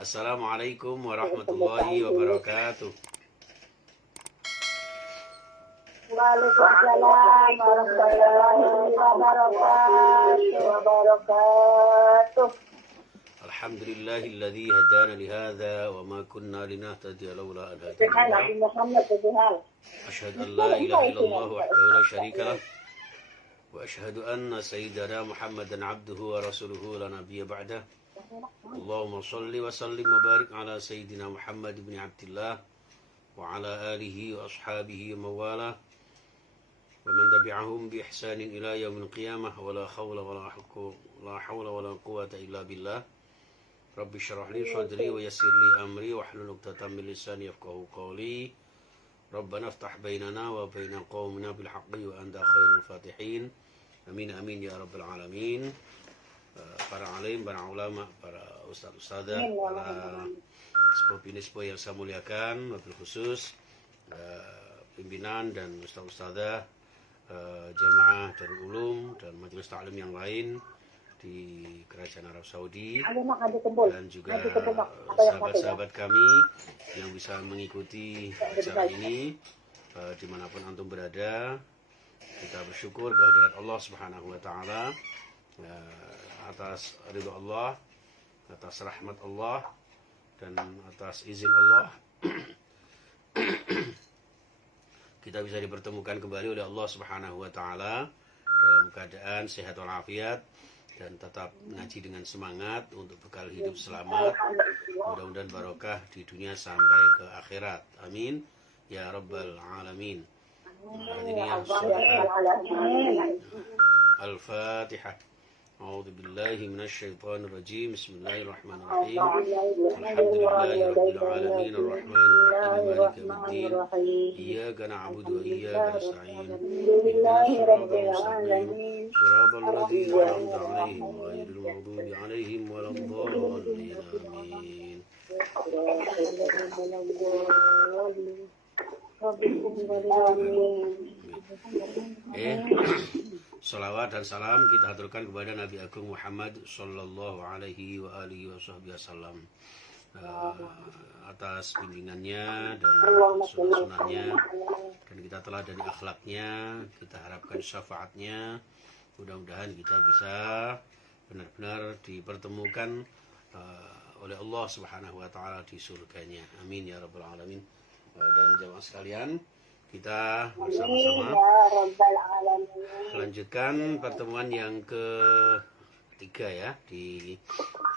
Assalamualaikum warahmatullahi wabarakatuh. Waalaikumsalam warahmatullahi wabarakatuh. Alhamdulillahilladzi hadana lihadza wa ma kunna linahtadiya laula an hadana Tuhan Allah. Nabi Muhammad Tuhan. Asyhadu an la ilaha illallah wahdahu la syarika lah wa asyhadu anna sayyidana Muhammadan abduhu wa rasuluhu la nabiyya ba'dah. Allahumma shalli wa sallim wa barik ala sayyidina Muhammad ibn Abdillah wa ala alihi wa ashabihi wa mawalah wa man tabi'ahum bi ihsanin ila yaumil qiyamah wa la hawla wa la quwwata illa billah. Rabbi shrah li sadri wa yassir li amri wahlul 'uqdatam min lisani yafqahu qawli. Rabbana iftah bainana wa baina qaumina bil haqqi wa anta khairul fatihin. Amin amin ya rabbal alamin. Para alim, para ulama, para ustaz-ustadzah, para sepuh yang saya muliakan, wabil khusus pimpinan dan ustaz-ustadzah, jamaah Darul Ulum dan majelis taklim yang lain di Kerajaan Arab Saudi, dan juga sahabat-sahabat kami yang bisa mengikuti acara ini dimanapun antum berada. Kita bersyukur kehadirat Allah Subhanahu wa taala, atas ridho Allah, atas rahmat Allah, dan atas izin Allah kita bisa dipertemukan kembali oleh Allah Subhanahu wa taala dalam keadaan sehat walafiat dan tetap ngaji dengan semangat untuk bekal hidup selamat. Mudah-mudahan barokah di dunia sampai ke akhirat. Amin ya rabbal alamin. Hadirin Al-Fatihah. أعوذ بالله من الشيطان الرجيم بسم الله الرحمن الرحيم الحمد لله رب العالمين الرحمن الرحيم مالك يوم الدين إياك نعبد وإياك نستعين اهدنا الصراط المستقيم صراط الذين أنعمت عليهم غير المغضوب عليهم ولا الضالين آمين. Salawat dan salam kita haturkan kepada Nabi Agung Muhammad sallallahu alaihi wa alihi wasallam, atas bimbingannya dan sunnah-sunnahnya, dan kita telah dari akhlaknya, kita harapkan syafaatnya. Mudah-mudahan kita bisa benar-benar dipertemukan oleh Allah Subhanahu wa taala di surganya. Amin ya rabbal alamin. Dan jemaah sekalian, kita bersama-sama melanjutkan pertemuan yang ketiga ya di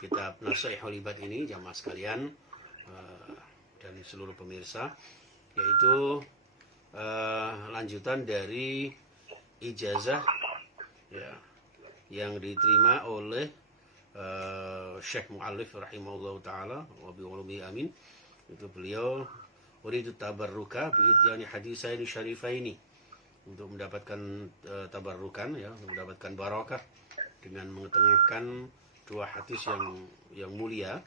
kitab Nasaihul Ibad ini, jamaah sekalian dan seluruh pemirsa, yaitu lanjutan dari ijazah ya, yang diterima oleh Syekh Mu'allif rahimahullah ta'ala wa bi'ulumi amin. Itu beliau uridu tabarruka bi'ityani hadisaini syarifaini, untuk mendapatkan tabarrukan ya, untuk mendapatkan barakah dengan mengetengahkan dua hadis yang mulia,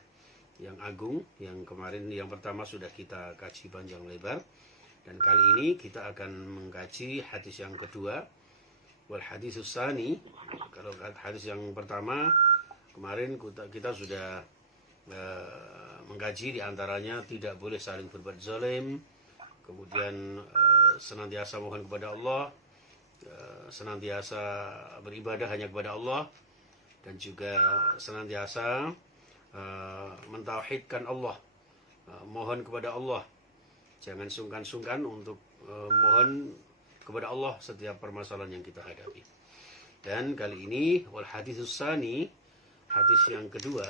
yang agung, yang kemarin yang pertama sudah kita kaji panjang lebar, dan kali ini kita akan mengkaji hadis yang kedua. Wal haditsus tsani, kalau hadis yang pertama kemarin kita sudah mengkaji diantaranya tidak boleh saling berbuat zalim, kemudian senantiasa mohon kepada Allah, senantiasa beribadah hanya kepada Allah, dan juga senantiasa mentauhidkan Allah, mohon kepada Allah, jangan sungkan-sungkan untuk mohon kepada Allah setiap permasalahan yang kita hadapi. Dan kali ini wal haditsus tsani, hadis yang kedua,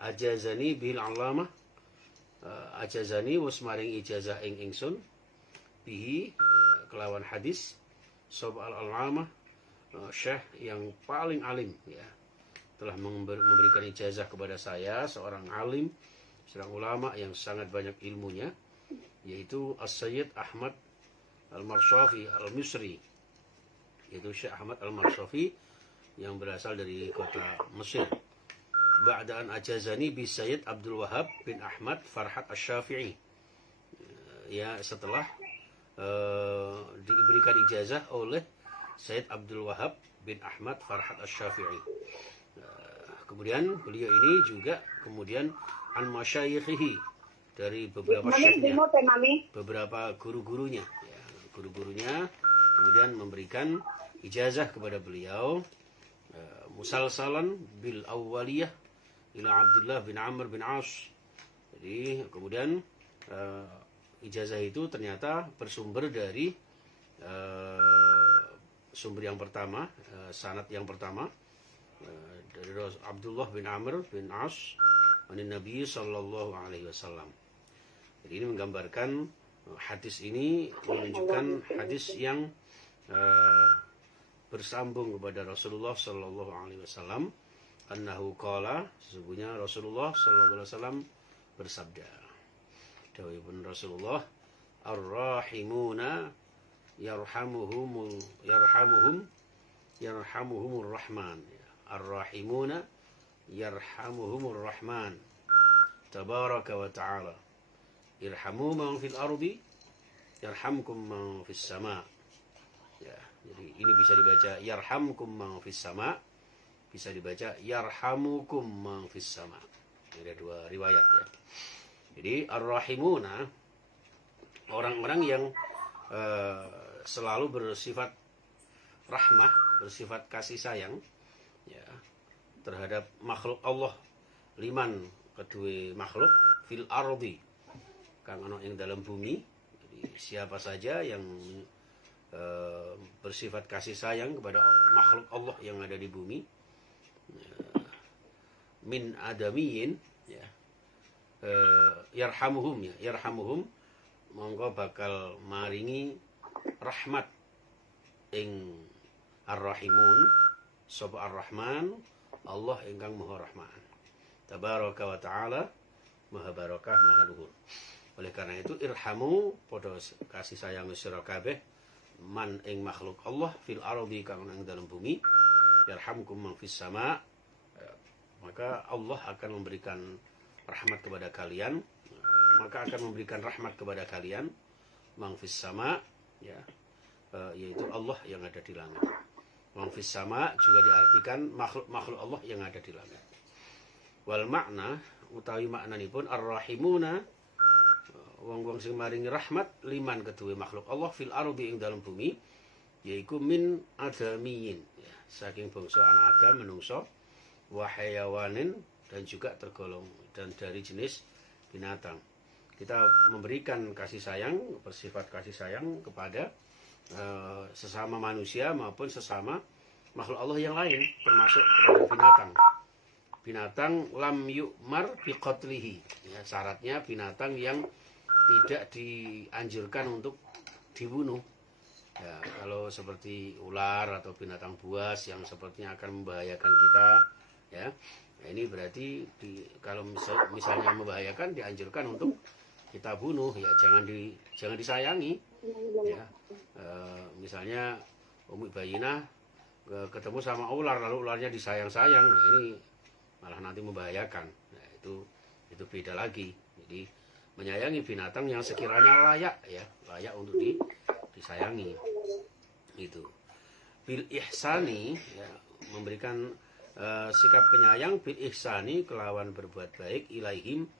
ajazani bil alamah, ajazani wis maring ijazah ing ingsun bihi kelawan hadis sab al alamah, syekh yang paling alim ya, telah memberikan ijazah kepada saya, seorang alim, seorang ulama yang sangat banyak ilmunya, yaitu As-Sayyid Ahmad Al-Marshafi Al-Misri, yaitu Syekh Ahmad Al-Marshafi yang berasal dari kota Mesir. Ba'daan ajazani bi Sayyid Abdul Wahab bin Ahmad Farhat Asy-Syafi'i, ya setelah diberikan ijazah oleh Sayyid Abdul Wahab bin Ahmad Farhat Asy-Syafi'i. Kemudian beliau ini juga kemudian an masyayikhihi, dari beberapa Mami, syekhnya, remote ya, Mami. beberapa guru-gurunya, ya, guru-gurunya, kemudian memberikan ijazah kepada beliau, musalsalan bil awwaliyah ila Abdullah bin Amr bin As. Jadi kemudian ijazah itu ternyata bersumber dari sumber yang pertama, sanad yang pertama, dari Abdullah bin Amr bin As dari Nabi Sallallahu Alaihi Wasallam. Jadi ini menggambarkan hadis ini menunjukkan hadis yang bersambung kepada Rasulullah Sallallahu Alaihi Wasallam. Annahu qala, sesungguhnya Rasulullah Sallallahu Alaihi Wasallam bersabda. Dawuhipun Rasulullah, ar-rahimuna yarhamuhumur rahman. Ar-rahimuna yarhamuhumur rahman. Tabaraka wa ta'ala. Irhamu man fil ardi yarhamkum man fis sama. Ya, jadi ini bisa dibaca yarhamkum man fis sama, bisa dibaca yarhamukum man fis sama. Ada dua riwayat ya. Jadi ar-rahimuna, orang-orang yang selalu bersifat rahmah, bersifat kasih sayang ya, terhadap makhluk Allah, liman kedua makhluk fil ardi, kang ana ing dalam bumi. Jadi siapa saja yang bersifat kasih sayang kepada makhluk Allah yang ada di bumi, min adamiyin ya, yarhamuhum ya, yarhamuhum, monggo bakal maringi rahmat ing ar-rahimun, sapa ar-rahman, Allah ingkang maha rahman. Tabaraka wa ta'ala, maha barakah, maha luhur. Oleh karena itu irhamu, padha kasih sayang sira kabeh, man ing makhluk Allah fil ardi, kang nang dalam bumi, yarhamkum man fis sama, maka Allah akan memberikan rahmat kepada kalian, maka akan memberikan rahmat kepada kalian, man fis sama ya, yaitu Allah yang ada di langit. Man fis sama juga diartikan makhluk-makhluk Allah yang ada di langit. Wal makna utawi maknanipun ar-rahimuna, wong-wong sing maringi rahmat liman kedue makhluk Allah fil ardi ing dalam bumi, yaiku min adamiyin ya, saking bangsa anak Adam menungso, wa hayawanin, dan juga tergolong dan dari jenis binatang. Kita memberikan kasih sayang, bersifat kasih sayang kepada sesama manusia maupun sesama makhluk Allah yang lain, termasuk kepada binatang. Binatang lam yu'mar biqatlihi ya, syaratnya binatang yang tidak dianjurkan untuk dibunuh ya. Kalau seperti ular atau binatang buas yang sepertinya akan membahayakan kita ya, nah ini berarti kalau misalnya membahayakan, dianjurkan untuk kita bunuh ya, jangan disayangi ya. Misalnya Umi Bayinah ketemu sama ular, lalu ularnya disayang-sayang, nah ini malah nanti membahayakan. Nah itu beda lagi. Jadi menyayangi binatang yang sekiranya layak ya, layak untuk disayangi. Itu bil ihsani ya, memberikan sikap penyayang bil ihsani kelawan berbuat baik ilaihim,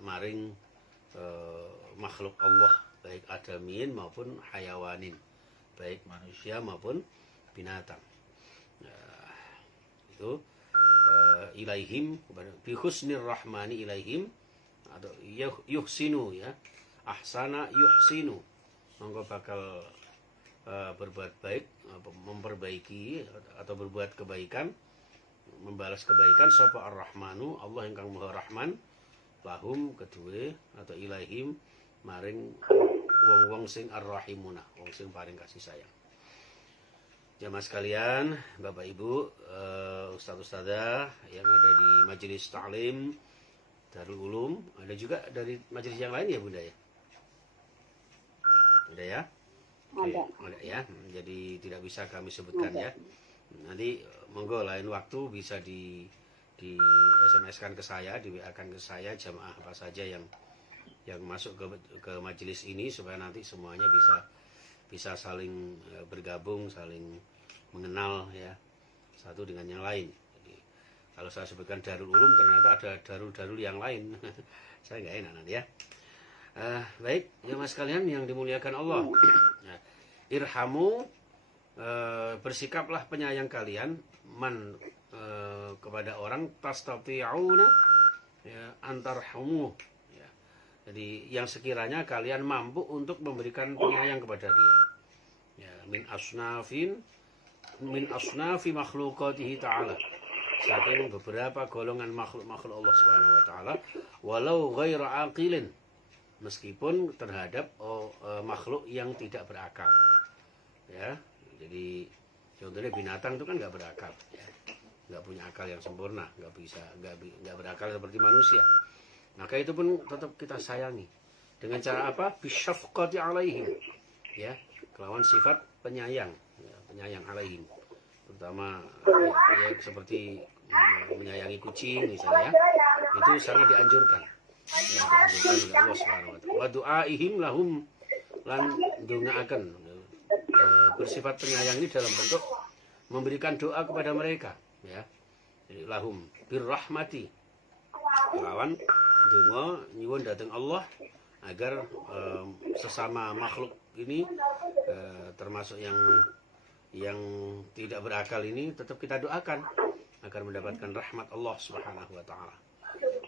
maring makhluk Allah, baik adamin maupun hayawanin, baik manusia maupun binatang. Itu ilaihim, bi husnir rahmani ilaihim, atau yuhsinu ya, ahsana yuhsinu, monggo bakal berbuat baik, memperbaiki atau berbuat kebaikan, membalas kebaikan, sapa ar-rahmanu, Allah ingkang maha rahman, lahum kedue atau ilaihim maring wong-wong sing ar-rahimuna, wong sing paling kasih sayang. Jamaah sekalian, Bapak Ibu, Ustaz-ustazah yang ada di majelis ta'lim Darul Ulum, ada juga dari majelis yang lain ya Bunda ya? Ada ya? Oke, ada ya. Jadi tidak bisa kami sebutkan ya. Nanti monggo lain waktu bisa di SMS-kan ke saya, di WA-kan ke saya jamaah apa saja yang masuk ke majelis ini, supaya nanti semuanya bisa saling bergabung, saling mengenal ya, satu dengan yang lain. Jadi, Kalau saya sebutkan Darul Ulum ternyata ada darul-darul yang lain. Saya nggak enak nanti ya. Baik, ya mas kalian yang dimuliakan Allah. Nah, irhamu, bersikaplah penyayang kalian kepada orang tastati'una ya, antarhamu ya. Jadi yang sekiranya kalian mampu untuk memberikan penyayang kepada dia. Ya, min asnafi makhlukatihi ta'ala. Saking beberapa golongan makhluk-makhluk Allah Subhanahu wa taala, walau ghaira aqilin, meskipun terhadap makhluk yang tidak berakal. Ya, jadi contohnya binatang itu kan nggak berakal, ya. Nggak punya akal yang sempurna, nggak berakal seperti manusia. Maka itu pun tetap kita sayangi. Dengan cara apa? Bisyafqati alaihim, ya, kelawan sifat penyayang, ya, penyayang alaihim. Terutama ya, seperti menyayangi kucing misalnya, itu sangat dianjurkan. Ya, dianjurkan oleh Allah Subhanahu wa taala. Wa du'aihim lahum, lan ndongaaken. Bersifat penyayang ini dalam bentuk memberikan doa kepada mereka, ya. Jadi lahum birrahmati, lawan donga nyuwun dhateng Allah agar sesama makhluk ini termasuk yang tidak berakal ini tetap kita doakan agar mendapatkan rahmat Allah Subhanahu wa taala.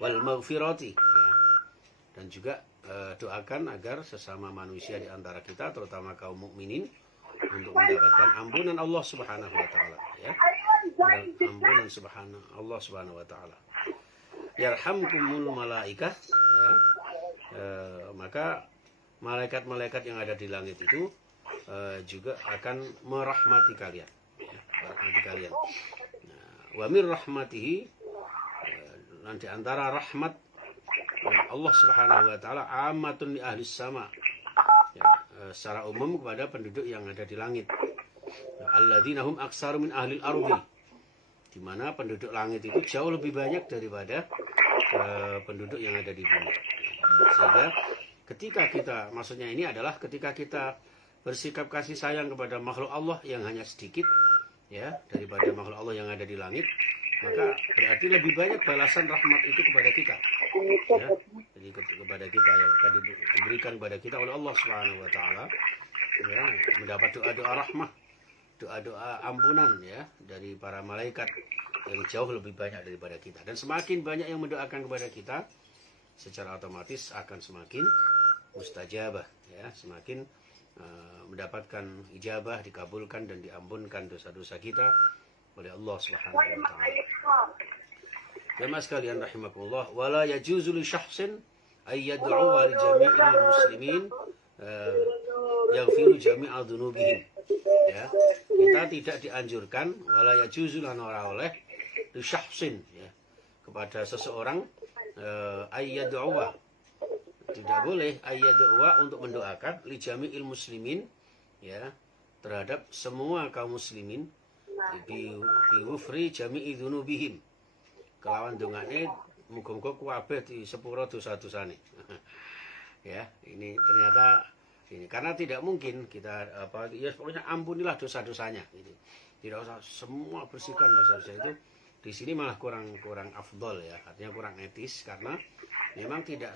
Wal maghfirati, ya. Dan juga doakan agar sesama manusia di antara kita terutama kaum mukminin untuk mendapatkan ampunan Allah Subhanahu wa taala, ya. Ampunan Allah Subhanahu wa taala. Yarhamkumul malaikah, ya. Maka malaikat-malaikat yang ada di langit itu juga akan merahmati kalian, ya, merahmati kalian. Wa mir rahmatihi, nanti antara rahmat Allah Subhanahu wa taala ammatun li ahli sama, ya, secara umum kepada penduduk yang ada di langit. Alladzina hum aktsaru min ahli al-ardi, di mana penduduk langit itu jauh lebih banyak daripada penduduk yang ada di bumi. Sehingga ketika kita, maksudnya ini adalah ketika kita bersikap kasih sayang kepada makhluk Allah yang hanya sedikit, ya, daripada makhluk Allah yang ada di langit, maka berarti lebih banyak balasan rahmat itu kepada kita, ya. Jadi kepada kita yang tadi diberikan kepada kita oleh Allah Subhanahu wa taala, ya, mendapat doa-doa rahmah, doa-doa ampunan, ya, dari para malaikat yang jauh lebih banyak daripada kita. Dan semakin banyak yang mendoakan kepada kita, secara otomatis akan semakin mustajabah, ya, semakin mendapatkan ijabah, dikabulkan dan diampunkan dosa-dosa kita oleh Allah Subhanahu wa taala. Jemaah sekalian rahimakumullah, wala yajuzu li syakhsin ay yad'u li jami'il muslimin yaghfiru jami'a dzunubihim. Ya, kita tidak dianjurkan wala yajuzu lan ora oleh li syakhsin, ya, kepada seseorang ay yad'u, tidak boleh ayyadwa untuk mendoakan li jami'il muslimin, ya, terhadap semua kaum muslimin bi wufri jami'i dzunubihim, kelawan dongane muga-muga kabeh di sepuro dosa-dosane. Ya, ini ternyata ini karena tidak mungkin kita ya pokoknya ampunilah dosa-dosanya gitu. Tidak usah semua bersihkan dosa-dosa itu. Di sini malah kurang afdol, ya, artinya kurang etis, karena memang tidak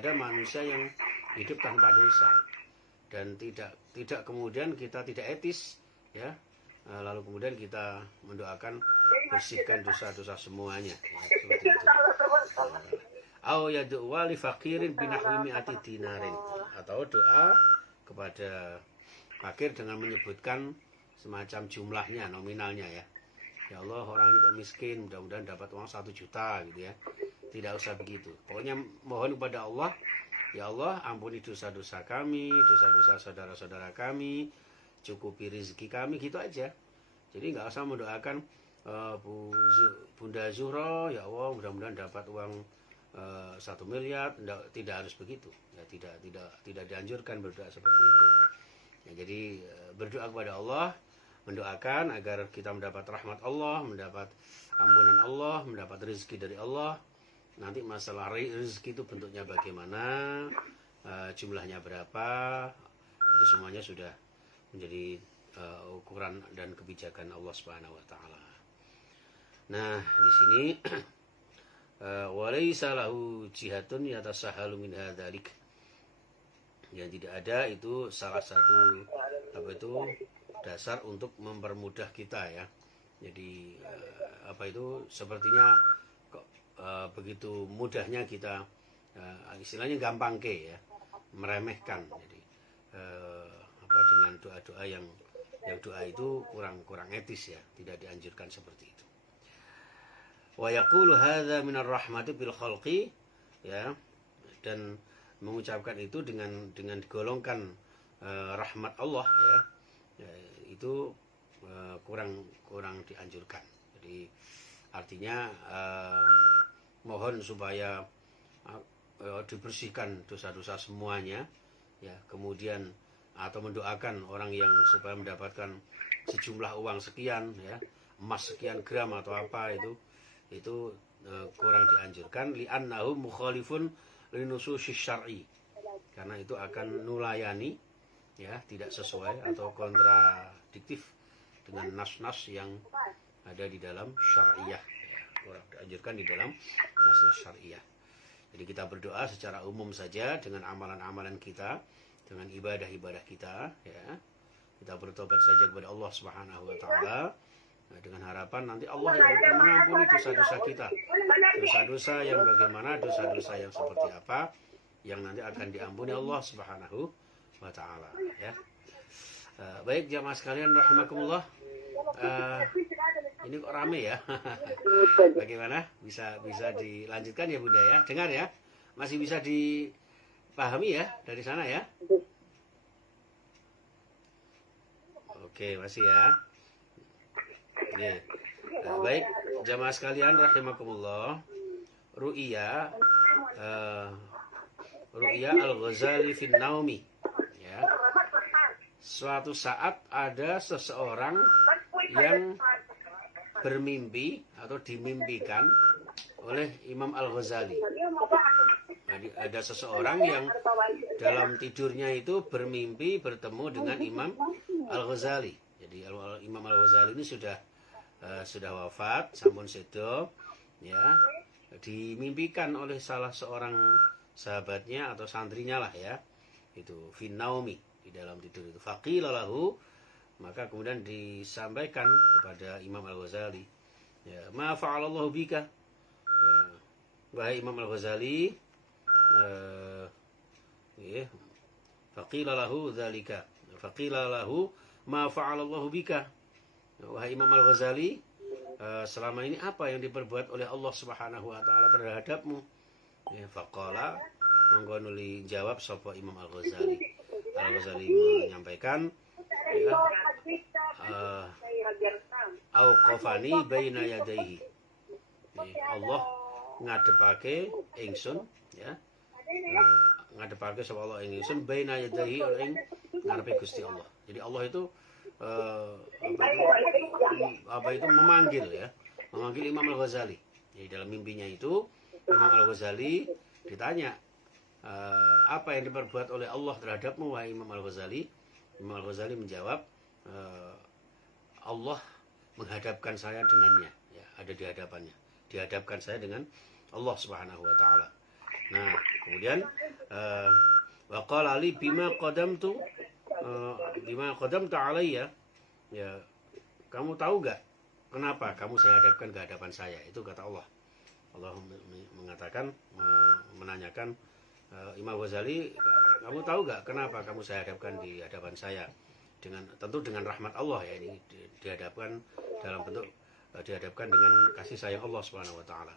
ada manusia yang hidup tanpa dosa, dan tidak kemudian kita tidak etis, ya, lalu kemudian kita mendoakan bersihkan dosa-dosa semuanya, ya, seperti itu. Au yad'u li faqirin binahwi mi'ati dinarin, atau doa kepada fakir dengan menyebutkan semacam jumlahnya, nominalnya, ya. Ya Allah, orang ini kok miskin, mudah-mudahan dapat uang 1 juta gitu, ya. Tidak usah begitu. Pokoknya mohon kepada Allah, ya Allah, ampuni dosa-dosa kami, dosa-dosa saudara-saudara kami, cukupi rezeki kami, gitu aja. Jadi nggak usah mendoakan Bunda Zuhro, ya Allah, mudah-mudahan dapat uang 1 miliar. Tidak harus begitu. Ya, tidak dianjurkan berdoa seperti itu. Ya, jadi berdoa kepada Allah, mendoakan agar kita mendapat rahmat Allah, mendapat ampunan Allah, mendapat rezeki dari Allah. Nanti masalah rezeki itu bentuknya bagaimana, jumlahnya berapa, itu semuanya sudah menjadi ukuran dan kebijakan Allah Subhanahu wa taala. Nah, di sini walaysa lahu jihatun yatasahalu min hadzalik. Yang tidak ada itu salah satu dasar untuk mempermudah kita ya. Jadi sepertinya kok begitu mudahnya kita istilahnya gampang ya, meremehkan. Jadi dengan doa-doa yang doa itu kurang etis ya, tidak dianjurkan seperti itu. Wa yaqulu hadza minar rahmati bil khalqi ya, dan mengucapkan itu dengan digolongkan rahmat Allah ya, itu kurang dianjurkan. Jadi artinya mohon supaya dibersihkan dosa-dosa semuanya ya, kemudian atau mendoakan orang yang supaya mendapatkan sejumlah uang sekian ya, emas sekian gram atau apa itu kurang dianjurkan, li'annahu mukhalifun linususis syar'i, karena itu akan nulayani ya, tidak sesuai atau kontradiktif dengan nas-nas yang ada di dalam syariah ya, kurang dianjurkan di dalam nas-nas syariah. Jadi kita berdoa secara umum saja dengan amalan-amalan kita, dengan ibadah-ibadah kita ya. Kita bertobat saja kepada Allah Subhanahu wa taala dengan harapan nanti Allah yang akan mengampuni dosa-dosa kita. Dosa-dosa yang bagaimana, dosa-dosa yang seperti apa yang nanti akan diampuni Allah Subhanahu wa taala ya. Baik jamaah sekalian rahimakumullah. Ini kok rame ya. Bagaimana? Bisa dilanjutkan ya Bunda ya? Dengar ya? Masih bisa dipahami ya dari sana ya? Oke, masih ya. Baik, jamaah sekalian rahimakumullah. Ru'ya Al-Ghazali fin Naumi ya. Suatu saat ada seseorang yang bermimpi atau dimimpikan oleh Imam Al-Ghazali. Jadi ada seseorang yang dalam tidurnya itu bermimpi bertemu dengan Imam Al-Ghazali. Jadi Imam Al-Ghazali ini sudah wafat, sampun sedo ya, dimimpikan oleh salah seorang sahabatnya atau santrinya lah ya, itu fin naumi, di dalam tidur itu. Faqila lahu, maka kemudian disampaikan kepada Imam Al-Ghazali ya, ma fa'alallahu bika ya, wahai Imam Al-Ghazali ya, faqila lahu dzalika, faqila lahu ma fa'alallahu bika, wahai Imam Al-Ghazali, selama ini apa yang diperbuat oleh Allah Subhanahu wa taala terhadapmu? Ya, faqala, monggo nuli jawab sapa Imam Al-Ghazali. Al-Ghazali menyampaikan ya, auqafani baina yadayhi. Allah ngadepake ingsun ya. Ngadepake sapa Allah ingsun baina yadayhi ing ngarepe Gusti Allah. Jadi Allah itu memanggil Imam Al-Ghazali. Jadi dalam mimpinya itu Imam Al-Ghazali ditanya, apa yang diperbuat oleh Allah terhadapmu wahai Imam Al-Ghazali? Imam Al-Ghazali menjawab, Allah menghadapkan saya dengannya ya, ada di hadapannya, dihadapkan saya dengan Allah Subhanahu wa taala. Nah, kemudian wa qala li bima qadamtu alayya, ya, kamu tahu gak kenapa kamu saya hadapkan ke hadapan saya? Itu kata Allah. Allah mengatakan, menanyakan Imam Ghazali, kamu tahu gak kenapa kamu saya hadapkan di hadapan saya? Tentu dengan rahmat Allah ya, ini dihadapkan dalam bentuk dihadapkan dengan kasih sayang Allah Subhanahu wa taala.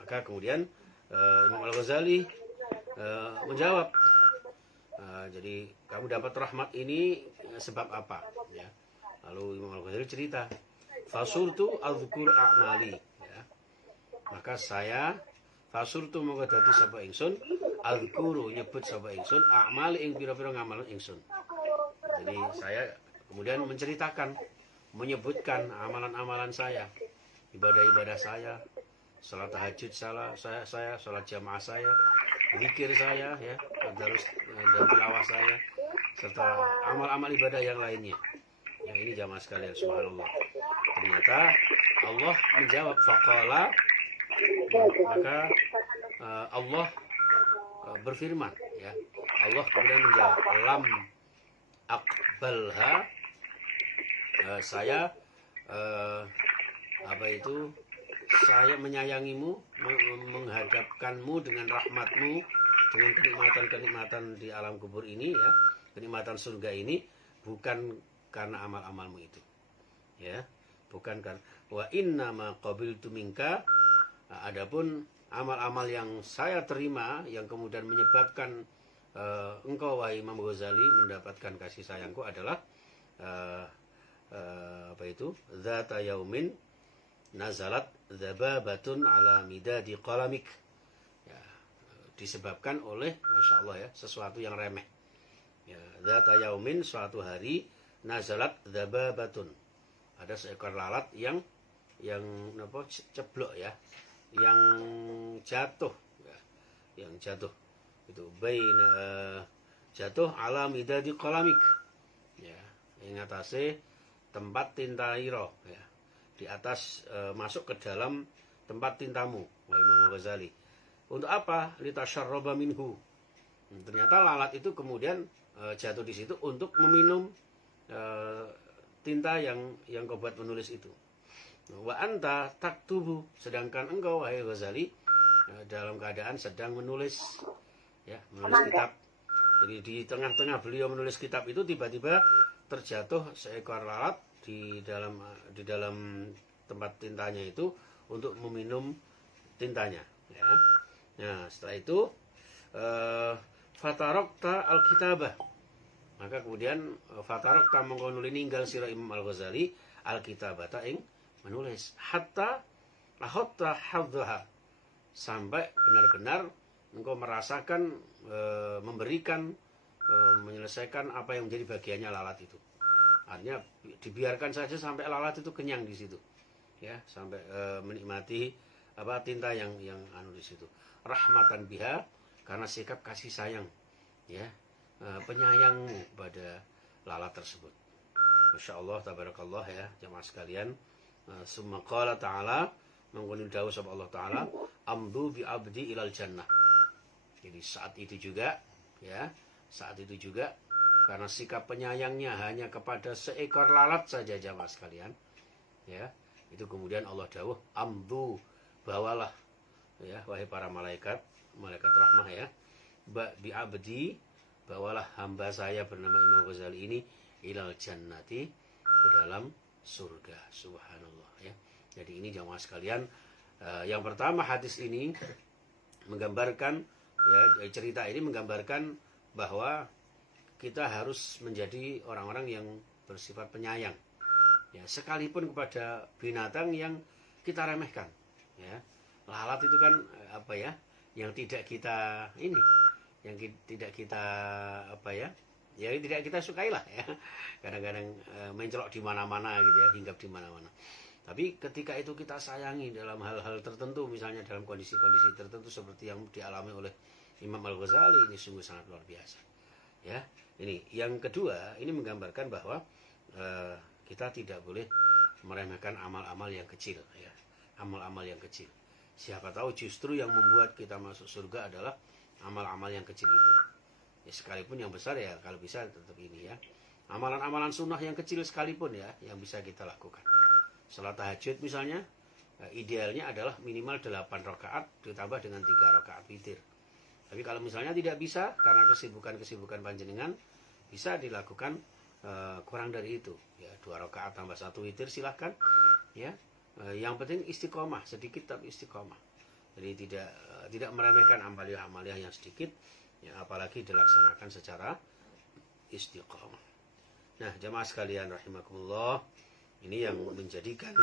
Maka kemudian Imam Al-Ghazali menjawab, jadi kamu dapat rahmat ini sebab apa ya? Lalu Imam Al-Ghazali cerita, fasurtu azkur a'mali ya. Maka saya fasurtu mongko dadi sapa ingsun, azkuru nyebut sapa ingsun, a'mali ing pira-pira ngamal ingsun. Jadi saya kemudian menyebutkan amalan-amalan saya, ibadah-ibadah saya, salat tahajud saya, salat jamaah saya, zikir saya ya, dan tilawah saya, serta amal-amal ibadah yang lainnya. Yang ini jamaah sekalian, subhanallah. ternyata Allah menjawab faqala, maka Allah berfirman, ya. Allah kemudian menjawab, lam aqbalha, saya saya menyayangimu, menghadapkanmu dengan rahmatmu, dengan kenikmatan-kenikmatan di alam kubur ini, ya, kenikmatan surga ini, bukan karena amal-amalmu itu, ya, bukan karena wa inna ma qabiltu minka. Adapun amal-amal yang saya terima yang kemudian menyebabkan engkau wahai Imam Ghazali mendapatkan kasih sayangku adalah zata yaumin nazalat dzababatun ala midadi qalamik, ya, disebabkan oleh, masya Allah, ya, sesuatu yang remeh, ya, zata yaumin, suatu hari, nazalat dzababatun, ada seekor lalat yang ceblok, ya, yang jatuh, ya, yang jatuh itu jatuh ala midadi qalamik, ya, ing atase tempat tinta iro, ya, di atas masuk ke dalam tempat tintamu wahai Imam Ghazali. Untuk apa? Litasyarraba minhu. Ternyata lalat itu kemudian jatuh di situ untuk meminum tinta yang kau buat menulis itu. Wa anta taktubu, sedangkan engkau wahai Ghazali dalam keadaan sedang menulis, ya, menulis kitab. Jadi di tengah-tengah beliau menulis kitab itu tiba-tiba terjatuh seekor lalat di dalam tempat tintanya itu untuk meminum tintanya, ya. Nah, setelah itu fatarokta al-kitabah, maka kemudian fatarokta mongko nuli ninggal sira Imam Al-Ghazali al-kitabata ing menulis, hatta hadzaha, sampai benar-benar engkau merasakan memberikan menyelesaikan apa yang menjadi bagiannya lalat itu. Artinya dibiarkan saja sampai lalat itu kenyang di situ, ya, sampai menikmati tinta yang di situ. Rahmatan biha, karena sikap kasih sayang, ya, penyayangmu pada lalat tersebut. Masya Allah, tabarakallah, ya, jamaah sekalian. Summa qala ta'ala, menggunakan dawuh sapa Allah Ta'ala, amdu bi abdi ilal jannah. Jadi saat itu juga, ya, karena sikap penyayangnya hanya kepada seekor lalat saja, jamaah sekalian, ya, itu kemudian Allah dawuh, amdu, bawalah, ya, wahai para malaikat rahmah, ya, bi abdi, bawalah hamba saya bernama Imam Ghazali ini ilal jannati, ke dalam surga. Subhanallah, ya. Jadi ini jamaah sekalian, yang pertama hadis ini menggambarkan, ya, cerita ini menggambarkan bahwa kita harus menjadi orang-orang yang bersifat penyayang, ya, sekalipun kepada binatang yang kita remehkan, ya. Lalat itu kan yang tidak kita tidak kita sukai lah, ya. Kadang-kadang mencelok di mana-mana gitu, ya, hinggap di mana-mana. Tapi ketika itu kita sayangi dalam hal-hal tertentu, misalnya dalam kondisi-kondisi tertentu seperti yang dialami oleh Imam Al-Ghazali, ini sungguh sangat luar biasa, ya. Ini yang kedua, ini menggambarkan bahwa kita tidak boleh meremehkan amal-amal yang kecil, ya, amal-amal yang kecil. Siapa tahu justru yang membuat kita masuk surga adalah amal-amal yang kecil itu. Ya, sekalipun yang besar, ya, kalau bisa tetap ini, ya, amalan-amalan sunnah yang kecil sekalipun, ya, yang bisa kita lakukan. Salat tahajud misalnya, idealnya adalah minimal 8 rakaat ditambah dengan 3 rakaat witir. Tapi kalau misalnya tidak bisa karena kesibukan panjenengan, bisa dilakukan kurang dari itu, ya, 2 rakaat tambah 1 witir silahkan, ya. Yang penting istiqomah, sedikit tapi istiqomah. Jadi tidak meremehkan amaliah-amaliah yang sedikit, ya, apalagi dilaksanakan secara istiqomah. Nah, jamaah sekalian rahimakumullah, ini yang menjadikan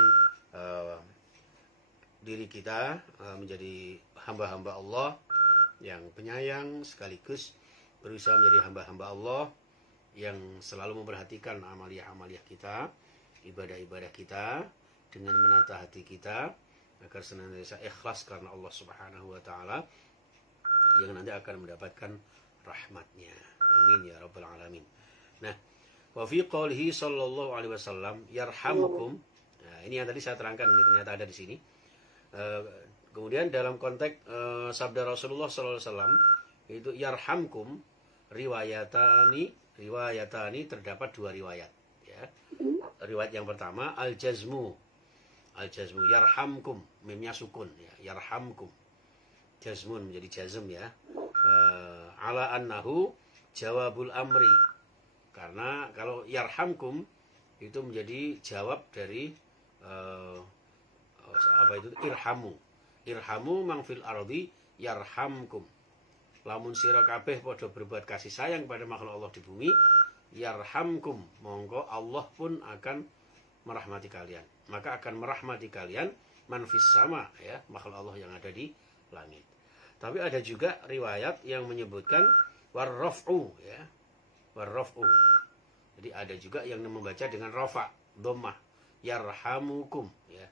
diri kita menjadi hamba-hamba Allah yang penyayang, sekaligus berusaha menjadi hamba-hamba Allah yang selalu memperhatikan amaliah-amaliah kita, ibadah-ibadah kita, dengan menata hati kita agar senantiasa ikhlas karena Allah Subhanahu wa taala, yang nanti akan mendapatkan rahmatnya. Amin ya rabbal alamin. Nah, wa fi qoulihi sallallahu alaihi wasallam yarhamukum. Nah, ini yang tadi saya terangkan, ini ternyata ada di sini. Kemudian dalam konteks sabda Rasulullah SAW itu yarhamkum riwayatani terdapat dua riwayat. Ya. Riwayat yang pertama al-jazmu yarhamkum, mimnya sukun ya, yarhamkum. Jazmun menjadi jazm ya. Ala annahu jawabul amri. Karena kalau yarhamkum itu menjadi jawab dari irhamu mang fil ardi yarhamkum. Lamun sira kabeh padha berbuat kasih sayang pada makhluk Allah di bumi, yarhamkum, monggo Allah pun akan merahmati kalian. Maka akan merahmati kalian man fis sama ya, makhluk Allah yang ada di langit. Tapi ada juga riwayat yang menyebutkan warraf'u ya. Warraf'u. Jadi ada juga yang membaca dengan rafa, dhammah, yarhamukum ya.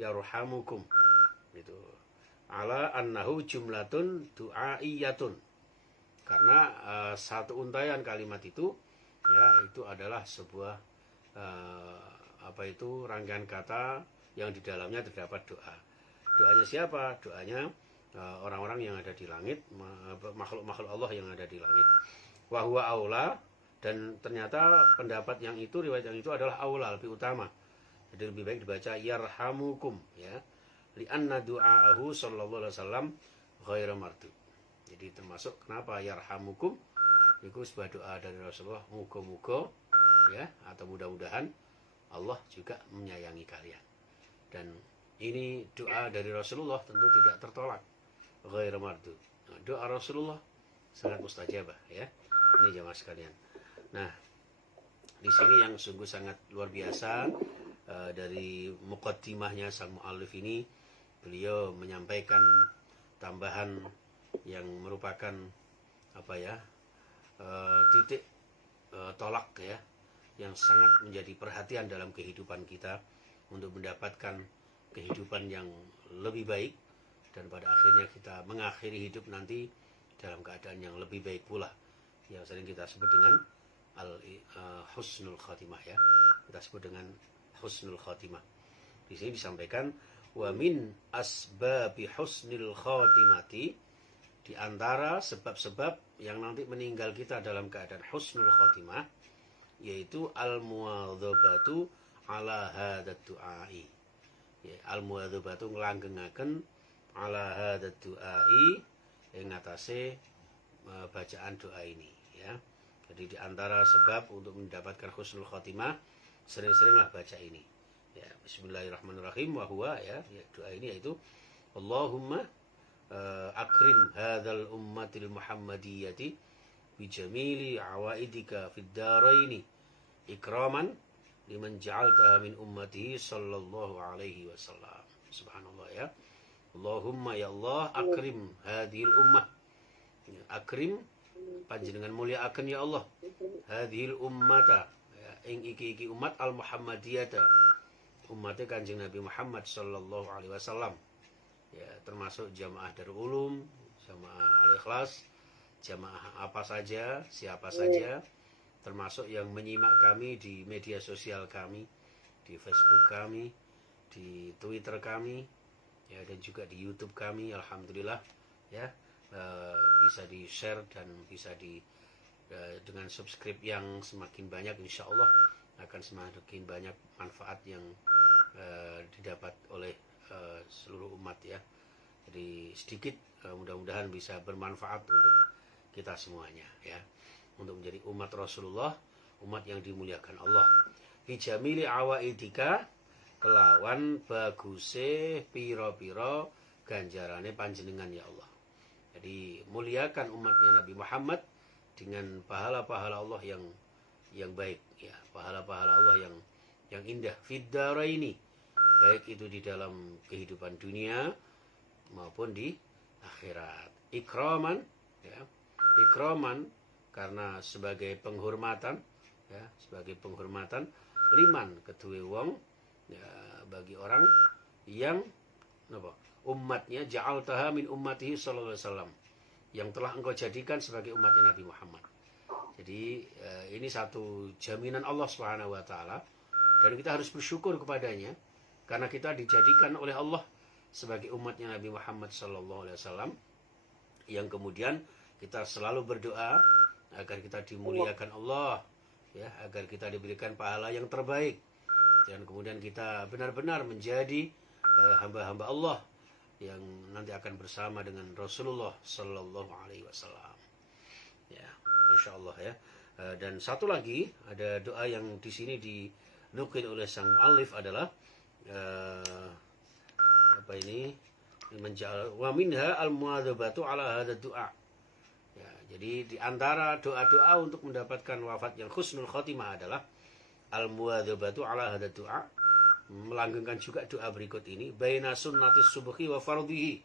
Yarhamukum. Itu ala annahu jumlatun du'aiyatun. Karena satu untaian kalimat itu ya, itu adalah sebuah rangkaian kata yang di dalamnya terdapat doa. Doanya siapa? Doanya orang-orang yang ada di langit, makhluk-makhluk Allah yang ada di langit. Wa huwa aula, dan ternyata pendapat yang itu, riwayat yang itu adalah aula, lebih utama. Jadi lebih baik dibaca yarhamukum ya. Li'anna du'aahu sallallahu alaihi wasallam ghairu mardud. Jadi termasuk kenapa yarhamukum itu sebuah doa dari Rasulullah, muga-muga ya, atau mudah-mudahan Allah juga menyayangi kalian. Dan ini doa dari Rasulullah tentu tidak tertolak, ghairu mardud. Nah, doa Rasulullah sangat mustajabah ya. Ini jamaah sekalian. Nah, di sini yang sungguh sangat luar biasa dari muqaddimahnya sang muallif ini, beliau menyampaikan tambahan yang merupakan titik tolak ya, yang sangat menjadi perhatian dalam kehidupan kita untuk mendapatkan kehidupan yang lebih baik, dan pada akhirnya kita mengakhiri hidup nanti dalam keadaan yang lebih baik pula, yang sering kita sebut dengan husnul khatimah ya. Kita sebut dengan husnul khatimah. Di sini disampaikan wa min asbabi husnil khatimati, di antara sebab-sebab yang nanti meninggal kita dalam keadaan husnul khatimah, yaitu al-muwadzabatu ala hadat du'ai. Ya, al-muwadzabatu nglanggengaken ala hadat du'ai ing atase bacaan doa ini ya. Jadi di antara sebab untuk mendapatkan husnul khatimah, sering-seringlah baca ini. Ya, bismillahirrahmanirrahim, wa huwa ya, doa ini yaitu Allahumma akrim hadzal ummatil muhammadiyyati bi jamili awaidika fid daraini ikraman liman ja'altaha min ummatihi sallallahu alaihi wasallam. Subhanallah ya. Allahumma ya Allah akrim hadhil ummah. Ya, akrim panjenengan mulia akan ya Allah hadhil ummata ya, ing iki umat al muhammadiyata, umatnya Kanjeng Nabi Muhammad sallallahu alaihi wasallam ya, termasuk jamaah Darul Ulum, jamaah Al-Ikhlas, jamaah apa saja, siapa saja, termasuk yang menyimak kami di media sosial kami, di Facebook kami, di Twitter kami ya, dan juga di YouTube kami. Alhamdulillah ya, bisa di share dan bisa dengan subscribe yang semakin banyak, insya Allah akan semakin banyak manfaat yang didapat oleh seluruh umat ya. Jadi sedikit mudah-mudahan bisa bermanfaat untuk kita semuanya ya, untuk menjadi umat Rasulullah, umat yang dimuliakan Allah. Bijamili awaidika, kelawan baguse piro-piro ganjarane panjenengan ya Allah. Jadi muliakan umatnya Nabi Muhammad dengan pahala-pahala Allah yang baik ya, pahala-pahala Allah yang indah fid daraini, baik itu di dalam kehidupan dunia maupun di akhirat. Ikraman ya, ikraman karena sebagai penghormatan ya, sebagai penghormatan liman kedue wong ya, bagi orang yang umatnya ja'altaha min ummatihi sallallahu alaihi wasallam, yang telah engkau jadikan sebagai umatnya Nabi Muhammad. Jadi ini satu jaminan Allah Subhanahu wa taala, dan kita harus bersyukur kepadanya Karena kita dijadikan oleh Allah sebagai umatnya Nabi Muhammad SAW, yang kemudian kita selalu berdoa agar kita dimuliakan Allah, ya, agar kita diberikan pahala yang terbaik, dan kemudian kita benar-benar menjadi hamba-hamba Allah yang nanti akan bersama dengan Rasulullah Sallallahu Alaihi Wasallam. Ya, masya Allah ya. Dan satu lagi ada doa yang di sini dinukil oleh sang muallif adalah apa ini? Wa minha al-muadzabatu ala hadha du'a. Ya, jadi di antara doa-doa untuk mendapatkan wafat yang husnul khotimah adalah al-muadzabatu ala hadha du'a, melanggengkan juga doa berikut ini, baina sunnatis subuhi wa fardhihi.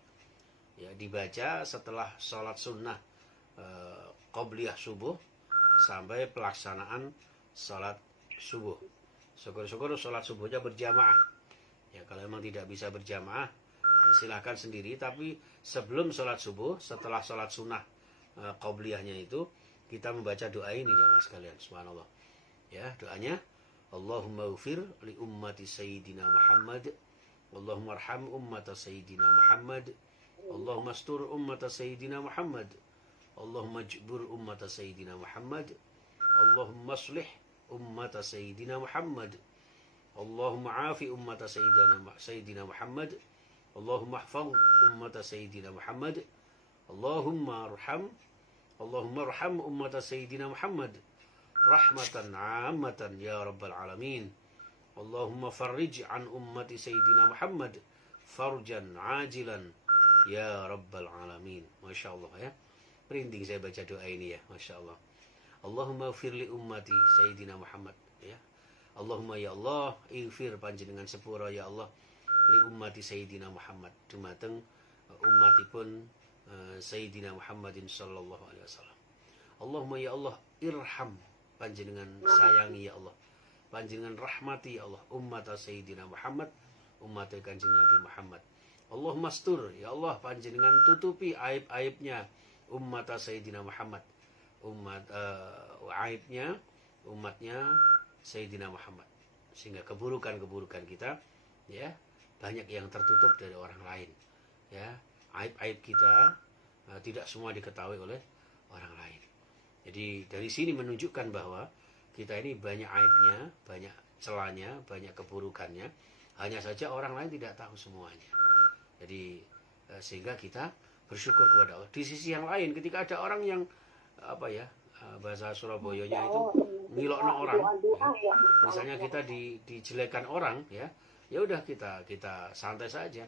Ya, dibaca setelah sholat sunnah qobliyah subuh sampai pelaksanaan sholat subuh. Syukur-syukur sholat subuhnya berjamaah. Ya, kalau memang tidak bisa berjamaah, silakan sendiri. Tapi sebelum sholat subuh, setelah sholat sunnah qobliyahnya itu, kita membaca doa ini jamaah sekalian. Subhanallah. Ya, doanya, Allahumma ufir li ummati Sayyidina Muhammad, Allahumma arham ummata Sayyidina Muhammad, Allahumma astur ummata Sayyidina Muhammad, Allahumma jbur ummata Sayyidina Muhammad, Allahumma aslih ummata Sayyidina Muhammad, Allahumma afi ummata Sayyidina Muhammad, Allahumma ahfaz ummata Sayyidina Muhammad, Allahumma arham ummata Sayyidina Muhammad rahmatan 'ammatan ya rabbal alamin. Allahumma farrij an ummati Sayyidina Muhammad farjan 'ajilan ya rabbal alamin. Masya Allah ya. Merinding saya baca doa ini ya, masya Allah. Allahumma ighfir li ummati Sayyidina Muhammad, ya. Allahumma ya Allah, ighfir panjenengan sepura ya Allah li ummati Sayyidina Muhammad, dumateng umatipun Sayyidina Muhammadin sallallahu alaihi wasallam. Allahumma ya Allah, irham panjenengan sayangi ya Allah, panjenengan rahmati ya Allah umat Sayyidina Muhammad, umat Kanjeng Nabi Muhammad. Allahumma astur ya Allah, panjenengan tutupi aib-aibnya umat Sayyidina Muhammad, aibnya umatnya Sayyidina Muhammad, sehingga keburukan-keburukan kita ya banyak yang tertutup dari orang lain, ya. Aib-aib kita tidak semua diketahui oleh orang lain. Jadi dari sini menunjukkan bahwa kita ini banyak aibnya, banyak celanya, banyak keburukannya. Hanya saja orang lain tidak tahu semuanya. Jadi sehingga kita bersyukur kepada Allah. Di sisi yang lain, ketika ada orang yang bahasa Surabayanya itu ngilokno orang, ya, misalnya kita dijelekan orang, ya udah kita santai saja.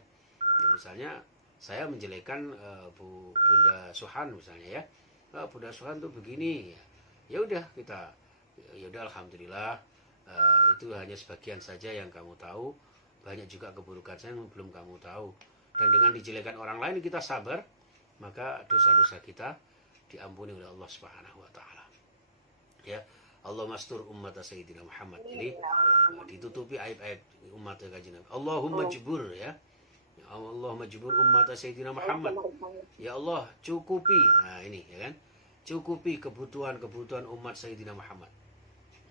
Ya, misalnya saya menjelekan Bunda Suhan misalnya, ya. Bunda Suhan tuh begini, ya udah ya udah alhamdulillah, itu hanya sebagian saja yang kamu tahu, banyak juga keburukan saya yang belum kamu tahu. Dan dengan dijelekan orang lain kita sabar, maka dosa-dosa kita diampuni oleh Allah Subhanahu wa taala. Ya, Allah mastur umat Sayyidina Muhammad. Jadi ditutupi aib-aib umat Kanjeng Nabi. Allahumma jbur, ya. Allahumma jbur umat Sayyidina Muhammad. Ya Allah, cukupi. Nah, ini ya kan. Cukupi kebutuhan-kebutuhan umat Sayyidina Muhammad.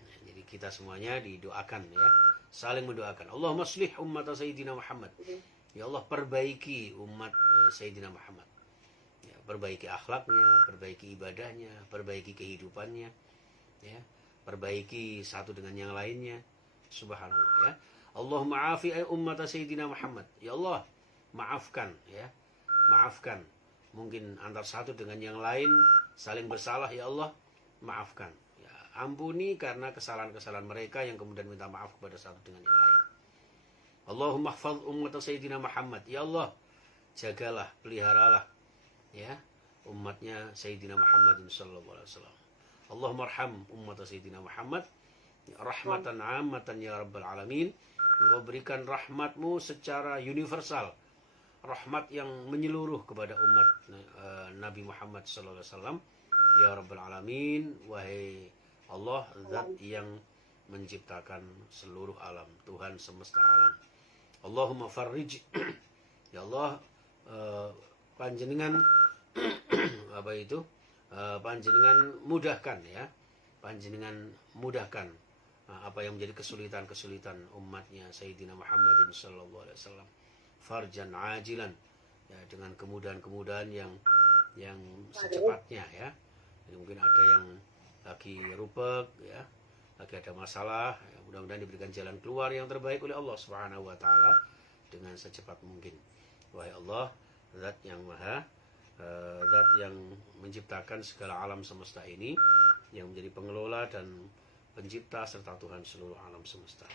Nah, jadi kita semuanya didoakan, ya. Saling mendoakan. Allahumma aslih umat Sayyidina Muhammad. Ya Allah, perbaiki umat Sayyidina Muhammad. Ya, perbaiki akhlaknya, perbaiki ibadahnya, perbaiki kehidupannya, ya. Perbaiki satu dengan yang lainnya. Subhanallah, ya. Allahumma afi umat Sayyidina Muhammad. Ya Allah, maafkan, ya. Maafkan. Mungkin antar satu dengan yang lain saling bersalah, ya Allah, maafkan. Ya, ampuni karena kesalahan-kesalahan mereka yang kemudian minta maaf kepada satu dengan yang lain. Allahumma hafaz umat Sayyidina Muhammad. Ya Allah, jagalah, peliharalah, ya, umatnya Sayyidina Muhammadin sallallahu alaihi wasallam. Allahumma arham umat Sayyidina Muhammad rahmatan 'ammatan ya rabbal alamin. Engkau berikan rahmatmu secara universal, rahmat yang menyeluruh kepada umat Nabi Muhammad sallallahu alaihi wasallam, ya rabbal alamin. Wahai Allah, zat yang menciptakan seluruh alam, Tuhan semesta alam. Allahumma farrij ya Allah, panjenengan panjenengan mudahkan, ya, panjenengan mudahkan apa yang menjadi kesulitan-kesulitan umatnya Sayyidina Muhammadin sallallahu alaihi wasallam farjan ajilan, ya, dengan kemudahan-kemudahan yang secepatnya, ya. Jadi mungkin ada yang lagi rupek, ya, lagi ada masalah, ya, mudah-mudahan diberikan jalan keluar yang terbaik oleh Allah Subhanahu wa taala dengan secepat mungkin. Wahai Allah, zat yang maha, zat yang menciptakan segala alam semesta ini, yang menjadi pengelola dan pencipta serta Tuhan seluruh alam semesta.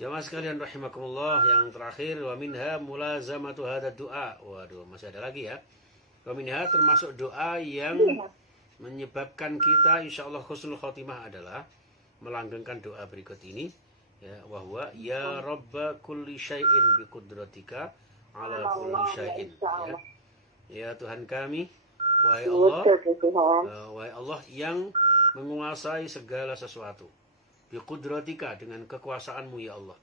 Jamaah sekalian rahimakumullah, yang terakhir, wa minha mulazamatu hadza du'a. Waduh, masih ada lagi, ya. Wa minha, termasuk doa yang menyebabkan kita insyaallah husnul khotimah adalah melanggengkan doa berikut ini, ya, wa huwa ya rabb kulli syai'in bi qudratika ala kulli syai'in, ya. Ya Tuhan kami, wahai Allah yang menguasai segala sesuatu, biqudratika, dengan kekuasaanmu ya Allah,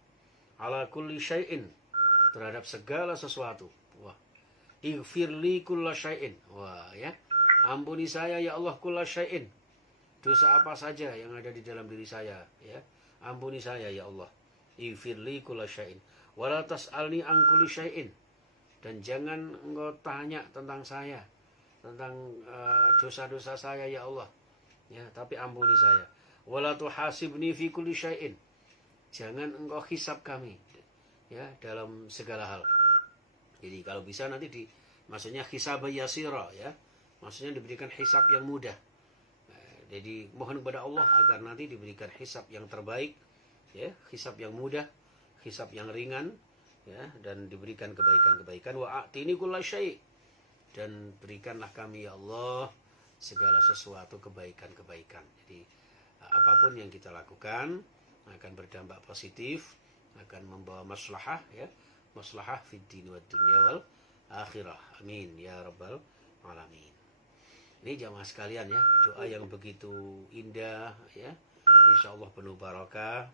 ala kulli syai'in, terhadap segala sesuatu. Wah, ighfirli kulla syai'in, wah, ya, ampuni saya ya Allah kulla syai'in, dosa apa saja yang ada di dalam diri saya, ya, ampuni saya ya Allah. Ighfirli kulla syai'in wala tas'alni an kulli syai'in, dan jangan engkau tanya tentang saya, tentang dosa-dosa saya ya Allah, ya, tapi ampuni saya. Wala tuhasibni fi kulli syai'in, jangan engkau hisab kami, ya, dalam segala hal. Jadi kalau bisa nanti maksudnya hisab yasira, ya, maksudnya diberikan hisab yang mudah. Jadi mohon kepada Allah agar nanti diberikan hisab yang terbaik, ya, hisab yang mudah, hisab yang ringan, ya, dan diberikan kebaikan-kebaikan. Wa a'tini kulla syai', dan berikanlah kami ya Allah segala sesuatu kebaikan-kebaikan. Jadi apapun yang kita lakukan akan berdampak positif, akan membawa maslahah, ya, maslahah fid din wad dunya wal akhirah. Amin ya rabbal alamin. Ini jamaah sekalian, ya, doa yang begitu indah, ya, insyaallah penuh barakah,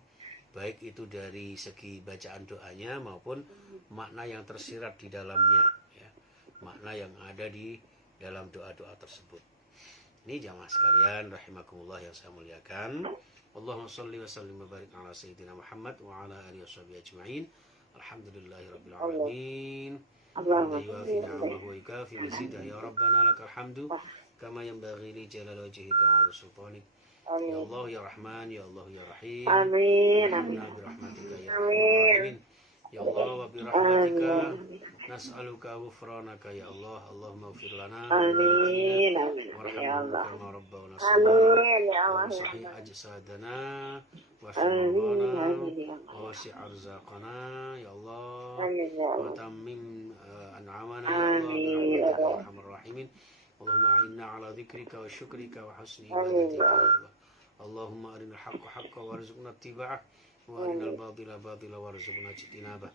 baik itu dari segi bacaan doanya maupun makna yang tersirat di dalamnya, ya, makna yang ada di dalam doa-doa tersebut. Ini jamaah sekalian rahimakumullah yang saya muliakan. Allahumma shalli wa sallim wa barik ala sayyidina Muhammad wa ala alihi washabihi ajma'in. Alhamdulillahirabbil alamin. Allahumma yuwafi ni'amahu wa yukafi mazidah, ya rabbana lakal hamdu kama yanbaghi li jalali wajhika wa sultanik. Ya Allah ya Rahman, ya Allah ya Rahim. Amin. Amin. Birahmatika ya Amin. Ya Allah wa birahmatika nas'aluka ghufranaka ya Allah. Allahumma ighfir lana. Amin. Warhamna kama rabbana shaghira. Amin ya Allah. Sahih ajsadana wa firmana wa wasi' arzaqana ya Allah. Wa tammim an'amana ya Allah. Birahmatika ya arhamar rahimin. Allahumma a'inna ala dzikrika wa syukrika wa husni ibadatika ya Allah. Allahumma arinal haqqa haqqa warzuqna ittiba'ah wa arinal batila batila warzuqna ijtinabah.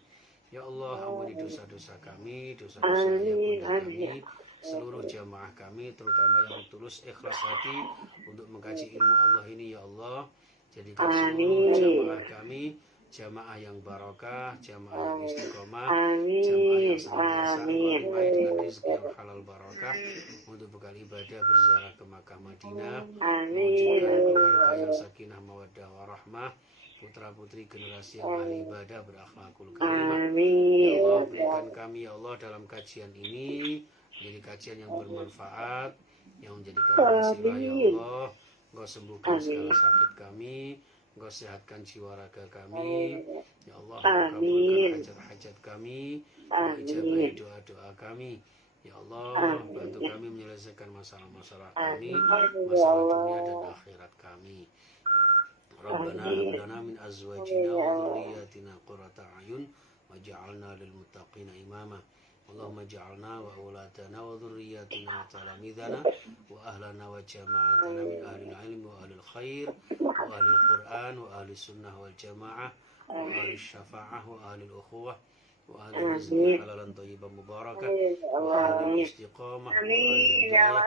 Ya Allah, ampuni dosa-dosa kami, dosa-dosa ayah bunda kami, seluruh jamaah kami, terutama yang tulus ikhlas hati untuk mengkaji ilmu Allah ini, ya Allah. Jadikan seluruh jamaah kami jamaah yang barakah, jamaah yang istiqomah, jamaah yang senantiasa baik dengan rezeki yang halal barakah untuk bekal ibadah berziarah ke Makkah Madinah, mewujudkan keluarga yang sakinah mawaddah warahmah, putra-putri generasi yang ahli ibadah berakhlakul karimah. Ya Allah, berikan kami ya Allah dalam kajian ini menjadi kajian yang bermanfaat, yang menjadikan wasilah ya Allah. Engkau sembuhkan segala sakit kami, Engkau sehatkan jiwa raga kami, ya Allah. Kabulkan hajat-hajat kami, ijabahi doa-doa kami, ya Allah. Bantu kami menyelesaikan masalah-masalah kami, masalah dunia dan akhirat kami. Rabbana hab lana min azwajina wa dhurriyyatina qurrata a'yun waj'alna lil muttaqina imama. Allahumma ja'alna wa auladana wa dhurriyyatina talamidana wa ahlana wa jama'atana min ahli al-ilm wa ahli al-khair wa ahli al-Qur'an wa ahli sunnah wal jamaah wa ahli syafa'ah wa ahli al-ukhuwah wa ahli rizqi halalan thayyiban mubarakah wa ahli istiqamah wa ahli hidayah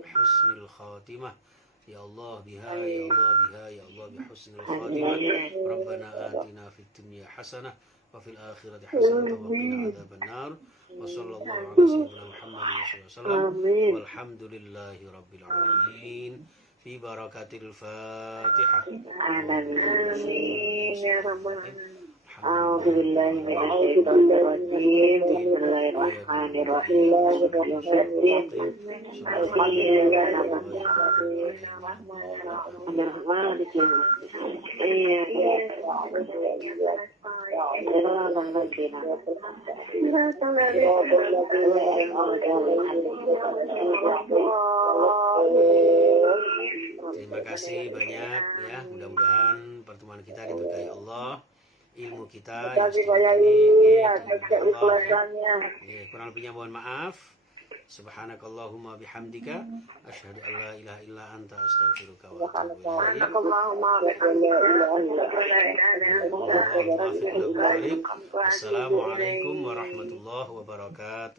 husnil khatimah. Ya Allah biha, ya Allah biha, ya Allah bihusnil khatimah. Rabbana atina fid dunya hasanah wa fil akhirati hasanah wa qina adzabannar. Wa sallallahu ala sayyidina Muhammadin sallallahu alaihi wasallam. Walhamdulillahi rabbil alamin. fi barakatil Fatihah. Amin ya rabbal alamin. A'udzu billahi minasyaitonir rajim. Bismillahirrahmanirrahim. Terima kasih banyak ya. Mudah-mudahan pertemuan kita diberkahi Allah. Ilmu kita yang sedikit ini kurang lebihnya mohon maaf. Subhanakallahumma bihamdika asyhadu an la ilaha illa anta astaghfiruka wa atubu ilaik. Assalamualaikum warahmatullahi wabarakatuh.